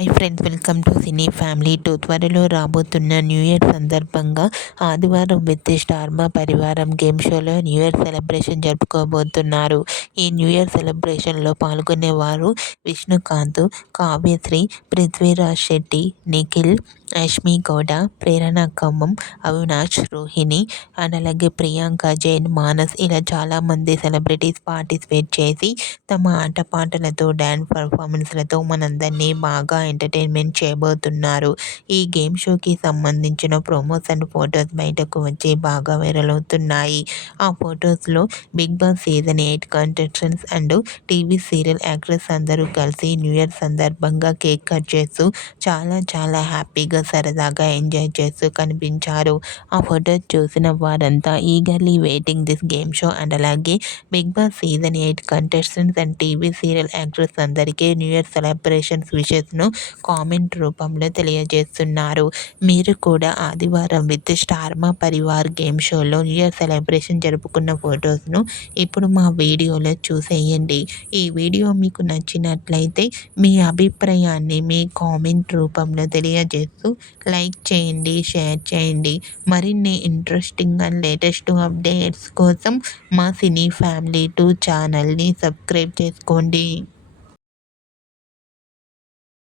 Hi friends, welcome to cine family 2. త్వరలో రాబోతున్న new year సందర్భంగా ఆదివారం విత్ స్టార్ మా పరివారం గేమ్ షోలో న్యూ ఇయర్ సెలబ్రేషన్ జరుపుకోబోతున్నారు. ఈ న్యూ ఇయర్ సెలబ్రేషన్లో పాల్గొనేవారు విష్ణుకాంత్, కావ్యశ్రీ, పృథ్వీరాజ్ శెట్టి, నిఖిల్, యష్మి గౌడ, ప్రేరణ ఖమ్మం, అవినాష్, రోహిణి అండ్ అలాగే ప్రియాంక జైన్, మానస్ ఇలా చాలామంది సెలబ్రిటీస్ పార్టిసిపేట్ చేసి తమ ఆటపాటలతో డ్యాన్స్ పర్ఫార్మెన్స్లతో మనందరినీ బాగా ఎంటర్టైన్మెంట్ చేయబోతున్నారు. ఈ గేమ్ షోకి సంబంధించిన ప్రోమోస్ అండ్ ఫొటోస్ బయటకు వచ్చి బాగా వైరల్ అవుతున్నాయి. ఆ ఫొటోస్లో Big Boss season 8 contestants and TV serial actress అందరూ కలిసి న్యూ ఇయర్ సందర్భంగా కేక్ కట్ చేస్తూ చాలా హ్యాపీగా సరదాగా ఎంజాయ్ చేస్తూ కనిపించారు. ఆ ఫొటోస్ చూసిన వారంతా eagerly waiting this game show and అలాగే Big Boss season 8 contestants and TV serial actors అందరికీ న్యూ ఇయర్ సెలబ్రేషన్స్ విషెస్ను కామెంట్ రూపంలో తెలియజేస్తున్నారు. మీరు కూడా ఆదివారం with Star Maa Parivar game షోలో న్యూ ఇయర్ సెలబ్రేషన్ జరుపుకున్న ఫొటోస్ను ఇప్పుడు మా వీడియోలో చూసేయండి. ఈ వీడియో మీకు నచ్చినట్లయితే మీ అభిప్రాయాన్ని మీ కామెంట్ రూపంలో తెలియజేస్తూ లైక్ చేయండి, షేర్ చేయండి. మరిన్ని ఇంట్రెస్టింగ్ అండ్ లేటెస్ట్ అప్డేట్స్ కోసం మా సినీ ఫ్యామిలీ 2 ఛానల్ని సబ్స్క్రైబ్ చేసుకోండి.